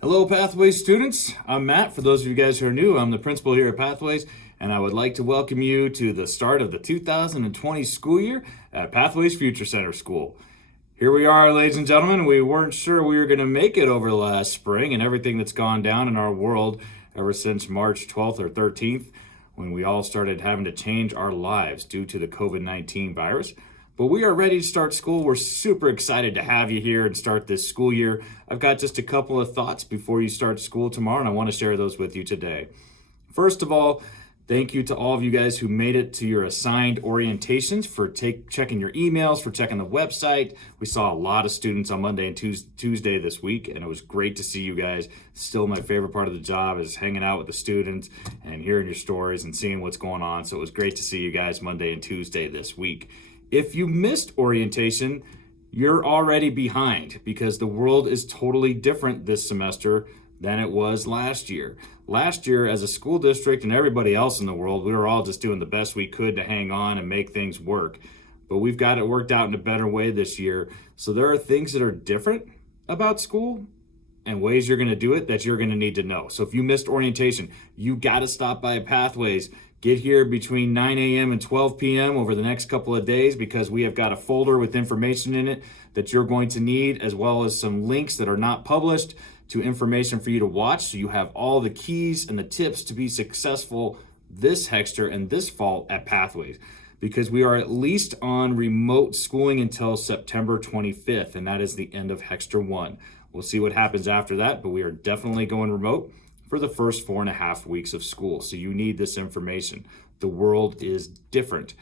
Hello, Pathways students. I'm Matt. For those of you guys who are new, I'm the principal here at Pathways, and I would like to welcome you to the start of the 2020 school year at Pathways Future Center School. Here we are, ladies and gentlemen. We weren't sure we were going to make it over last spring and everything that's gone down in our world ever since March 12th or 13th, when we all started having to change our lives due to the COVID-19 virus. But we are ready to start school. We're super excited to have you here and start this school year. I've got just a couple of thoughts before you start school tomorrow, and I want to share those with you today. First of all, thank you to all of you guys who made it to your assigned orientations, for checking your emails, for checking the website. We saw a lot of students on Monday and Tuesday this week, and it was great to see you guys. Still, my favorite part of the job is hanging out with the students and hearing your stories and seeing what's going on. So it was great to see you guys Monday and Tuesday this week. If you missed orientation, you're already behind, because the world is totally different this semester than it was last year. Last year, as a school district and everybody else in the world, we were all just doing the best we could to hang on and make things work. But we've got it worked out in a better way this year. So there are things that are different about school and ways you're going to do it that you're going to need to know. So if you missed orientation, you got to stop by Pathways. Get here between 9 a.m. and 12 p.m. over the next couple of days, because we have got a folder with information in it that you're going to need, as well as some links that are not published to information for you to watch. So you have all the keys and the tips to be successful this Hexter and this fall at Pathways, because we are at least on remote schooling until September 25th, and that is the end of Hexter 1. We'll see what happens after that, but we are definitely going remote for the first 4.5 weeks of school. So you need this information. The world is different.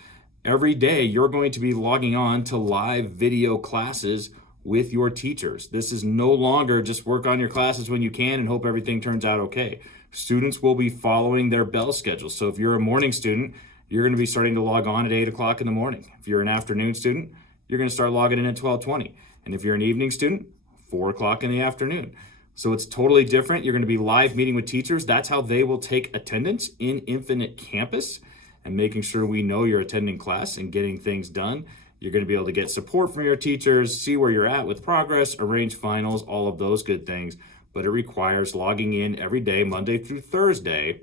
Every day you're going to be logging on to live video classes with your teachers. This is no longer just work on your classes when you can and hope everything turns out okay. Students will be following their bell schedule. So if you're a morning student, you're going to be starting to log on at 8 o'clock in the morning. If you're an afternoon student, you're going to start logging in at 12:20. And if you're an evening student, 4 o'clock in the afternoon. So it's totally different. You're going to be live meeting with teachers. That's how they will take attendance in Infinite Campus, and making sure we know you're attending class and getting things done. You're going to be able to get support from your teachers, see where you're at with progress, arrange finals, all of those good things. But it requires logging in every day, Monday through Thursday,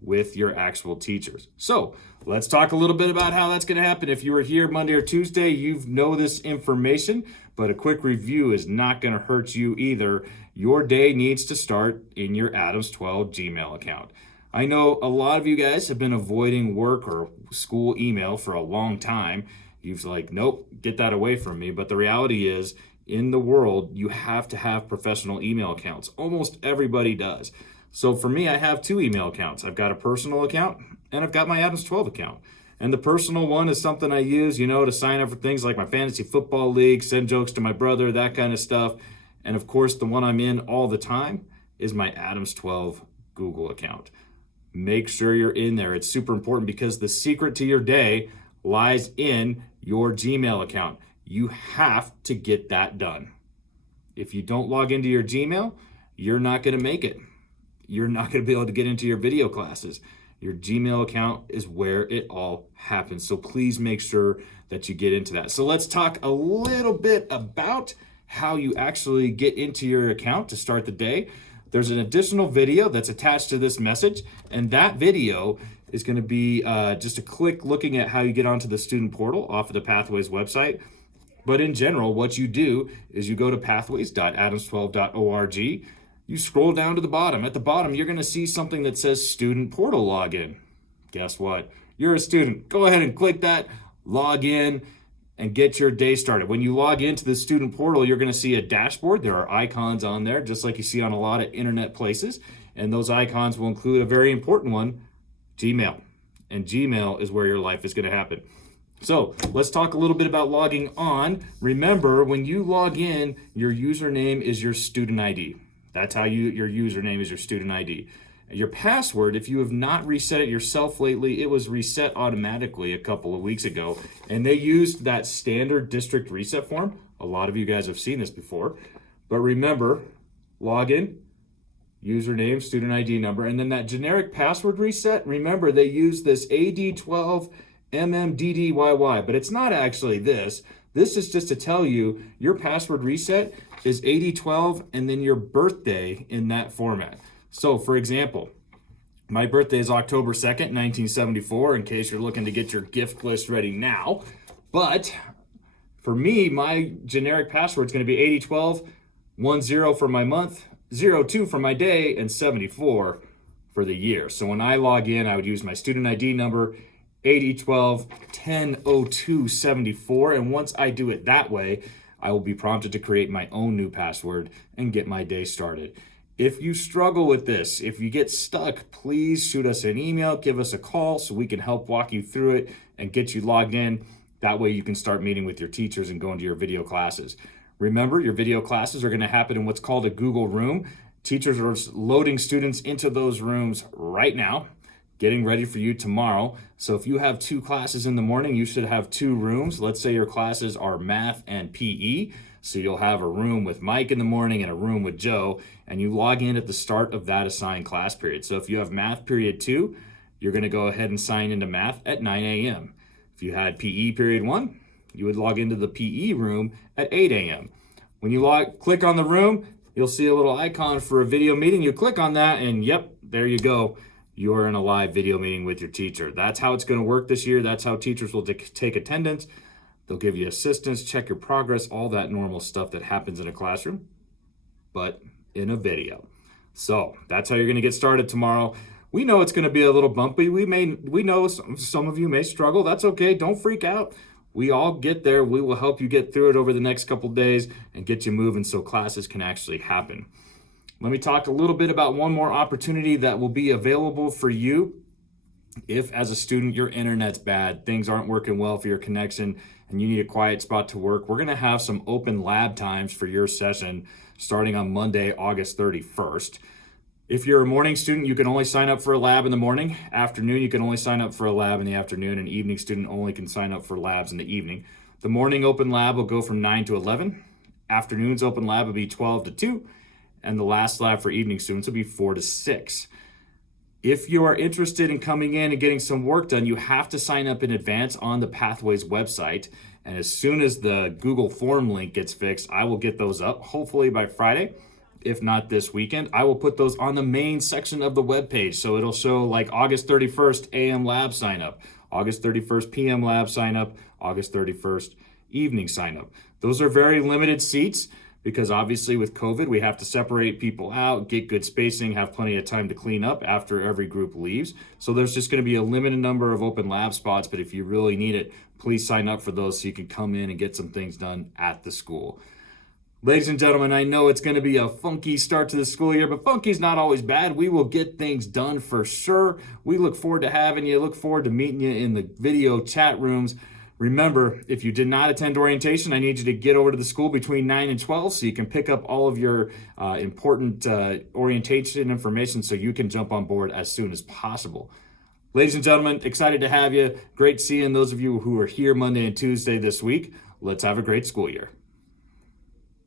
with your actual teachers. So let's talk a little bit about how that's going to happen. If you were here Monday or Tuesday, you know this information, but a quick review is not going to hurt you either. Your day needs to start in your Adams 12 Gmail account. I know a lot of you guys have been avoiding work or school email for a long time. You've like, nope, get that away from me. But the reality is, in the world, you have to have professional email accounts. Almost everybody does. So for me, I have 2 email accounts. I've got a personal account and I've got my Adams 12 account. And the personal one is something I use, to sign up for things like my fantasy football league, send jokes to my brother, that kind of stuff. And of course, the one I'm in all the time is my Adams 12 Google account. Make sure you're in there. It's super important, because the secret to your day lies in your Gmail account. You have to get that done. If you don't log into your Gmail, you're not going to make it. You're not going to be able to get into your video classes. Your Gmail account is where it all happens. So please make sure that you get into that. So let's talk a little bit about how you actually get into your account to start the day. There's an additional video that's attached to this message, and that video is going to be just a quick looking at how you get onto the student portal off of the Pathways website. But in general, what you do is you go to pathways.adams12.org. You scroll down to the bottom. At the bottom, you're going to see something that says Student Portal Login. Guess what? You're a student. Go ahead and click that, log in, and get your day started. When you log into the student portal, you're going to see a dashboard. There are icons on there, just like you see on a lot of internet places. And those icons will include a very important one, Gmail. And Gmail is where your life is going to happen. So let's talk a little bit about logging on. Remember, when you log in, your username is your student ID. That's how your username is your student ID. Your password, if you have not reset it yourself lately, it was reset automatically a couple of weeks ago, and they used that standard district reset form. A lot of you guys have seen this before. But remember, login, username, student ID number, and then that generic password reset. Remember, they use this AD12MMDDYY, but it's not actually this. This is just to tell you your password reset is 80/12 and then your birthday in that format. So for example, my birthday is October 2nd, 1974, in case you're looking to get your gift list ready now. But for me, my generic password is going to be 80/12, 10 for my month, 02 for my day, and 74 for the year. So when I log in, I would use my student ID number, 80/12, 10/02, 74. And once I do it that way, I will be prompted to create my own new password and get my day started. If you struggle with this, if you get stuck, please shoot us an email, give us a call so we can help walk you through it and get you logged in. That way you can start meeting with your teachers and going to your video classes. Remember, your video classes are going to happen in what's called a Google Room. Teachers are loading students into those rooms right now, getting ready for you tomorrow. So if you have 2 classes in the morning, you should have 2 rooms. Let's say your classes are math and PE. So you'll have a room with Mike in the morning and a room with Joe, and you log in at the start of that assigned class period. So if you have math period 2, you're going to go ahead and sign into math at 9 a.m. If you had PE period 1, you would log into the PE room at 8 a.m. When you click on the room, you'll see a little icon for a video meeting. You click on that and yep, there you go. You're in a live video meeting with your teacher. That's how it's going to work this year. That's how teachers will take attendance. They'll give you assistance, check your progress, all that normal stuff that happens in a classroom, but in a video. So that's how you're going to get started tomorrow. We know it's going to be a little bumpy. We know some of you may struggle. That's okay. Don't freak out. We all get there. We will help you get through it over the next couple days and get you moving so classes can actually happen. Let me talk a little bit about one more opportunity that will be available for you. If as a student your internet's bad, things aren't working well for your connection, and you need a quiet spot to work, we're going to have some open lab times for your session starting on Monday, August 31st. If you're a morning student, you can only sign up for a lab in the morning. Afternoon, you can only sign up for a lab in the afternoon. An evening student only can sign up for labs in the evening. The morning open lab will go from 9 to 11. Afternoon's open lab will be 12 to 2. And the last lab for evening students will be 4 to 6. If you are interested in coming in and getting some work done, you have to sign up in advance on the Pathways website. And as soon as the Google form link gets fixed, I will get those up, hopefully by Friday. If not this weekend, I will put those on the main section of the webpage. So it'll show like August 31st AM lab sign up, August 31st PM lab sign up, August 31st evening sign up. Those are very limited seats because obviously with COVID, we have to separate people out, get good spacing, have plenty of time to clean up after every group leaves. So there's just going to be a limited number of open lab spots, but if you really need it, please sign up for those so you can come in and get some things done at the school. Ladies and gentlemen, I know it's going to be a funky start to the school year, but funky's not always bad. We will get things done for sure. We look forward to having you, look forward to meeting you in the video chat rooms. Remember, if you did not attend orientation, I need you to get over to the school between 9 and 12 so you can pick up all of your important orientation information so you can jump on board as soon as possible. Ladies and gentlemen, excited to have you. Great seeing those of you who are here Monday and Tuesday this week. Let's have a great school year.